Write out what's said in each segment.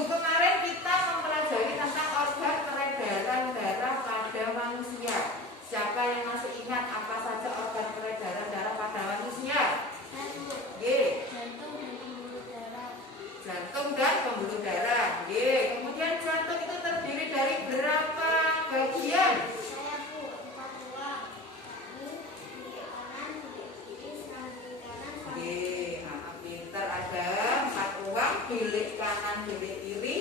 minggu kemarin kita mempelajari tentang organ peredaran darah pada manusia. Siapa yang masih ingat apa saja organ peredaran darah pada manusia? Jantung dan pembuluh darah. Jantung dan pembuluh darah. Kemudian jantung itu terdiri dari berapa bagian? Pinter, ada 4 uang, bilik kanan, bilik kiri.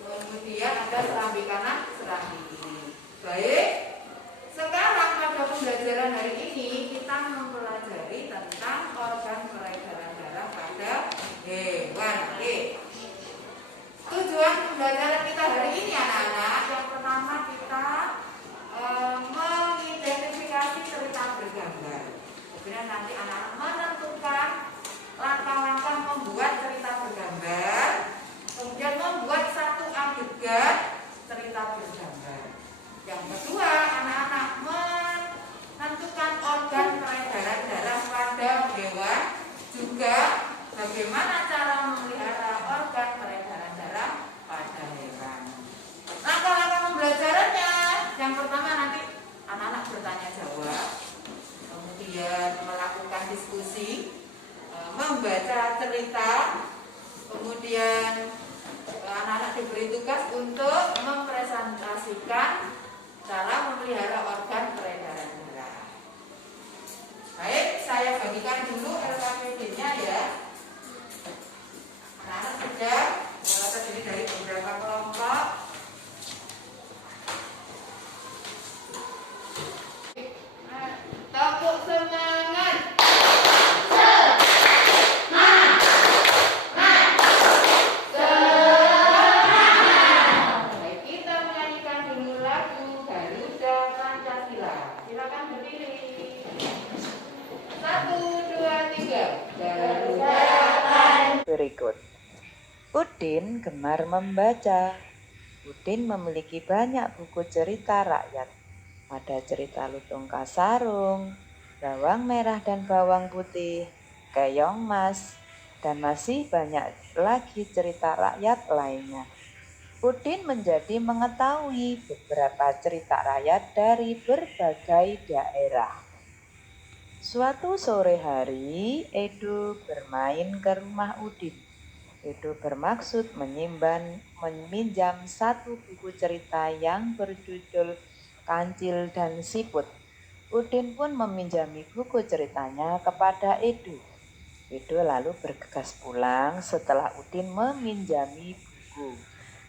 Kemudian ada serambi kanan, serambi kiri. Baik. Sekarang pada pembelajaran hari ini kita mempelajari tentang organ peredaran darah pada hewan. Tujuan pembelajaran kita hari ini anak-anak, yang pertama kita mengidentifikasi cerita bergambar. Kemudian nanti anak-anak menentukan langkah-langkah membuat cerita bergambar. Kemudian membuat satu adegan cerita bergambar. Yang kedua, anak-anak menentukan organ peredaran darah pada hewan. Juga bagaimana cara memelihara organ peredaran darah pada hewan. Langkah-langkah pembelajarannya, yang pertama nanti anak-anak bertanya jawab, kemudian melakukan diskusi, membaca cerita, kemudian anak-anak diberi tugas untuk mempresentasikan cara memelihara organ peredaran darah. Baik, saya bagikan dulu LKPD-nya ya. Anak-anak sudah terdiri dari beberapa kelompok. Tepuk semangat. Berikut. Udin gemar membaca. Udin memiliki banyak buku cerita rakyat. Ada cerita Lutung Kasarung, Bawang Merah dan Bawang Putih, Keong Mas, dan masih banyak lagi cerita rakyat lainnya. Udin menjadi mengetahui beberapa cerita rakyat dari berbagai daerah. Suatu sore hari, Edo bermain ke rumah Udin. Edo bermaksud meminjam satu buku cerita yang berjudul Kancil dan Siput. Udin pun meminjami buku ceritanya kepada Edo. Edo lalu bergegas pulang setelah Udin meminjami buku.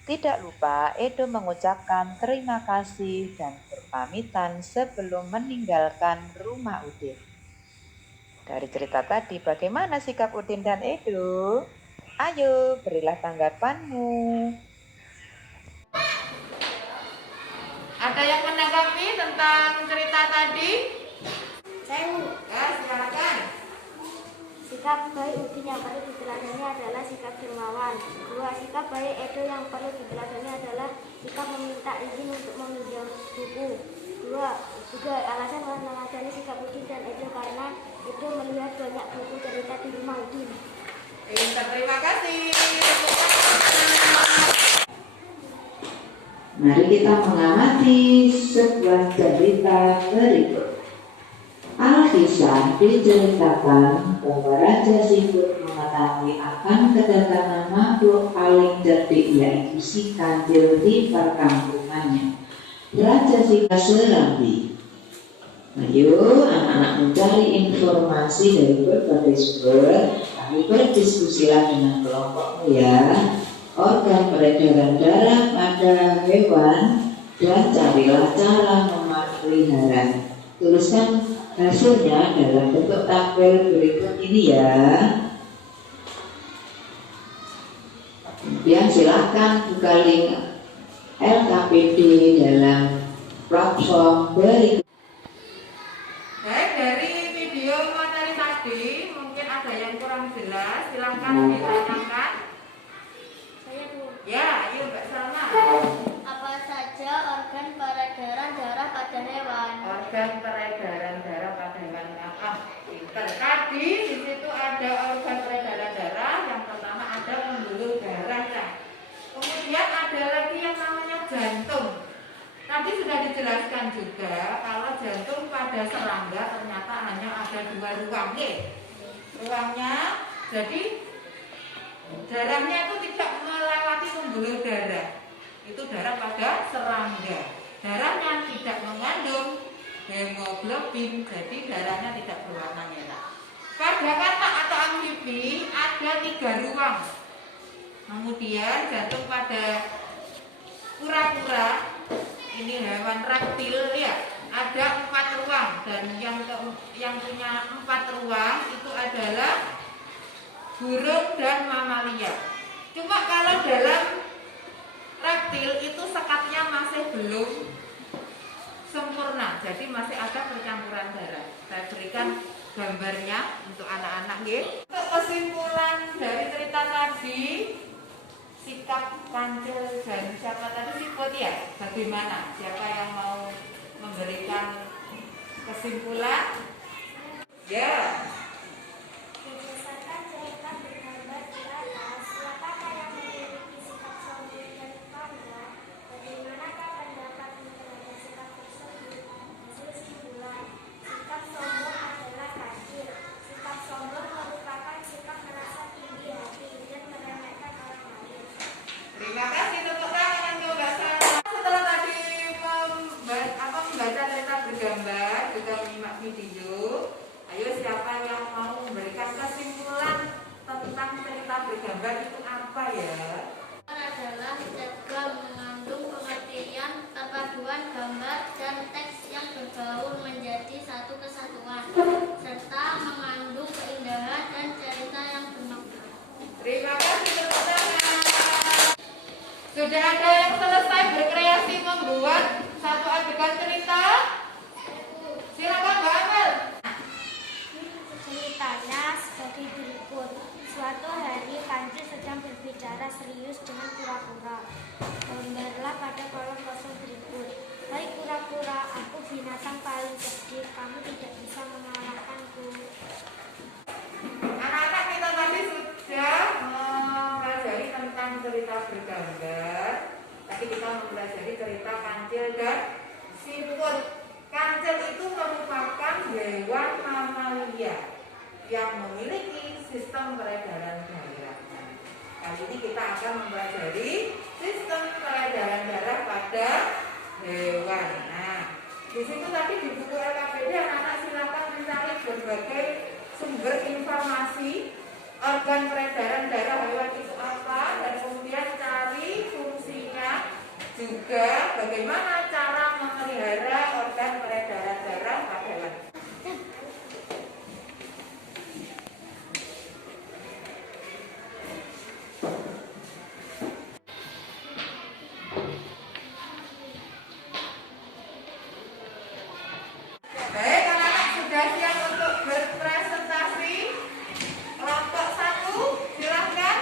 Tidak lupa Edo mengucapkan terima kasih dan berpamitan sebelum meninggalkan rumah Udin. Dari cerita tadi, bagaimana sikap Udin dan Edo? Ayo, berilah tanggapanmu. Ada yang menanggapi tentang cerita tadi? Saya Ya, silakan. sikap baik Udin yang perlu diteladani adalah sikap dermawan. 2. Sikap baik Edo yang perlu diteladani adalah sikap meminta izin untuk meminjam buku. 3. Alasan meneladani sikap Udin dan Edo karena Edo melihat banyak buku cerita di rumah Udin. Terima kasih. Mari kita mengamati sebuah cerita berikut. Alkisah diceritakan bahwa Raja Siput mengetahui akan kedatangan makhluk paling cerdik, yaitu si Kancil di perkampungannya. Raja Siput serambi. Ayo anak-anak mencari informasi dari berbagai sumber. Kami berdiskusilah dengan kelompokmu ya. Organ peredaran darah pada hewan dan carilah cara memelihara. Tuliskan hasilnya dalam bentuk tabel berikut ini ya. Kemudian silakan buka link LKPD dalam platform berikut. Baik, dari video materi tadi mungkin ada yang kurang jelas, silahkan ditanyakan. Saya Bu. Ya, ayo Mbak Salma. Apa saja organ peredaran darah pada hewan? Organ peredaran darah pada hewan. Pinter. Tadi di situ ada organ peredaran darah. Yang pertama ada pembuluh darah. jelaskan juga kalau jantung pada serangga ternyata hanya ada 2 ruang. Ruangnya, jadi darahnya itu tidak melewati pembuluh darah. Itu darah pada serangga. Darahnya tidak mengandung hemoglobin, jadi darahnya tidak berwarna merah. Pada katak atau amfibi ada 3 ruang. Kemudian jantung pada kura-kura, ini hewan reptil ya, ada 4 ruang, dan yang punya 4 ruang itu adalah burung dan mamalia. Cuma kalau dalam reptil itu sekatnya masih belum sempurna, jadi masih ada percampuran darah. Saya berikan gambarnya untuk anak-anak nggih. Untuk kesimpulan dari cerita tadi, sikap kancil dan siapa tadi siput ya, bagaimana? Siapa yang mau memberikan kesimpulan? Ya. Berdasarkan cerita bergambar di atas, siapakah yang memiliki sikap sombong dan bangga? Bagaimanakah pendapatmu terhadap sikap tersebut? Hasil kesimpulan, sikap sombong adalah kacir. Sikap sombong merupakan sikap merasa tinggi hati dan meremehkan orang lain. Terima kasih, tepuk tangan untuk Mbak Sarah. Setelah tadi membaca cerita bergambar, juga menyimak video, ayo siapa yang mau memberikan kesimpulan tentang cerita bergambar itu apa ya? Adalah diagram mengandung pengertian perpaduan gambar dan teks yang bergaul menjadi satu kesatuan, serta mengandung keindahan dan cerita yang bermakna. Terima kasih, tepuk tangan. Sudah ada yang selesai berkreasi membuat satu adegan cerita? Silakan Mbak Amel. Ceritanya sebagai berikut. Suatu hari Kancil sedang berbicara serius dengan kura-kura. Gambarlah pada kolom kosong berikut. Hai kura-kura, aku binatang paling cerdik. Kamu tidak bisa mengalahkanku. Anak-anak, kita tadi sudah mempelajari tentang cerita bergambar. Tadi kita mempelajari cerita kancil dan siput. Kancil itu merupakan hewan mamalia yang memiliki sistem peredaran darah. Kali ini kita akan mempelajari sistem peredaran darah pada hewan. Nah, di situ tadi di buku LKPD anak-anak silakan mencari berbagai sumber informasi organ peredaran darah hewan itu apa, dan kemudian cari fungsinya, juga bagaimana cara memelihara organ peredaran darah pada hewan. Baik, anak-anak sudah siap untuk berpresentasi? Kelompok 1, silahkan.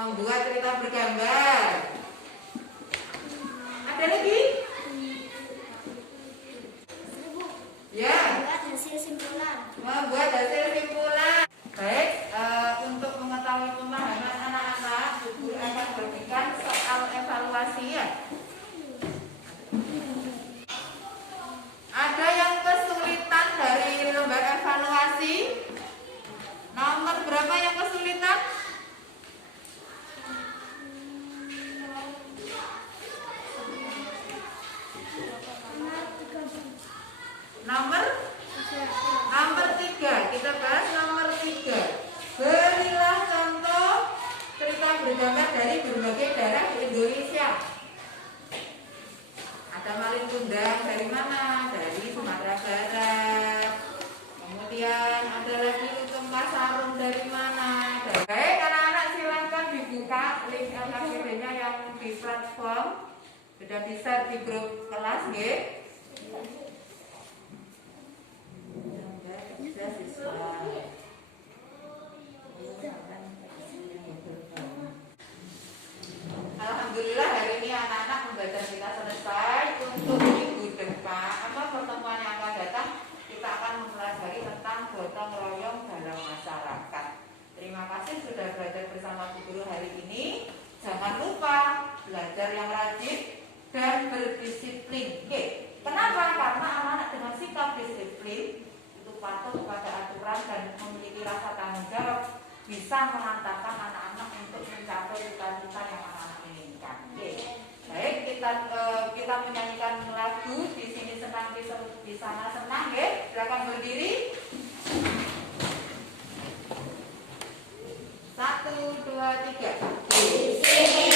Membuat cerita bergambar. Ada lagi? Ya. Membuat hasil simpulan. Membuat hasil simpulan. Baik, untuk mengetahui pemahaman anak-anak, guru akan berikan soal evaluasi ya. Ada yang kesulitan dari lembar evaluasi? Nomor berapa yang kesulitan? Nomor 3. Kita bahas nomor 3. Berilah contoh cerita bergambar dari berbagai daerah di Indonesia. Ada malin kundang dari mana? Dari Sumatera Barat. Kemudian ada lagi lutung kasarung dari mana? Baik, anak-anak silakan dibuka link LKPD-nya yang di platform. Sudah bisa di grup kelas, nggih? Alhamdulillah hari ini anak-anak pembelajaran kita selesai. Untuk minggu depan pertemuan yang akan datang kita akan mempelajari tentang gotong royong dalam masyarakat. Terima kasih sudah belajar bersama Bu Guru hari ini. Jangan lupa belajar yang rajin dan berdisiplin. Oke. Kenapa? Karena anak-anak dengan sikap disiplin itu patuh kepada aturan dan memiliki rasa tanggung jawab bisa mengantarkan anak-anak untuk mencapai cita-cita yang anak-anak inginkan. Oke. Baik, kita menyanyikan lagu di sini senang di sana senang, ya. Silakan berdiri. 1, 2, 3. Di sini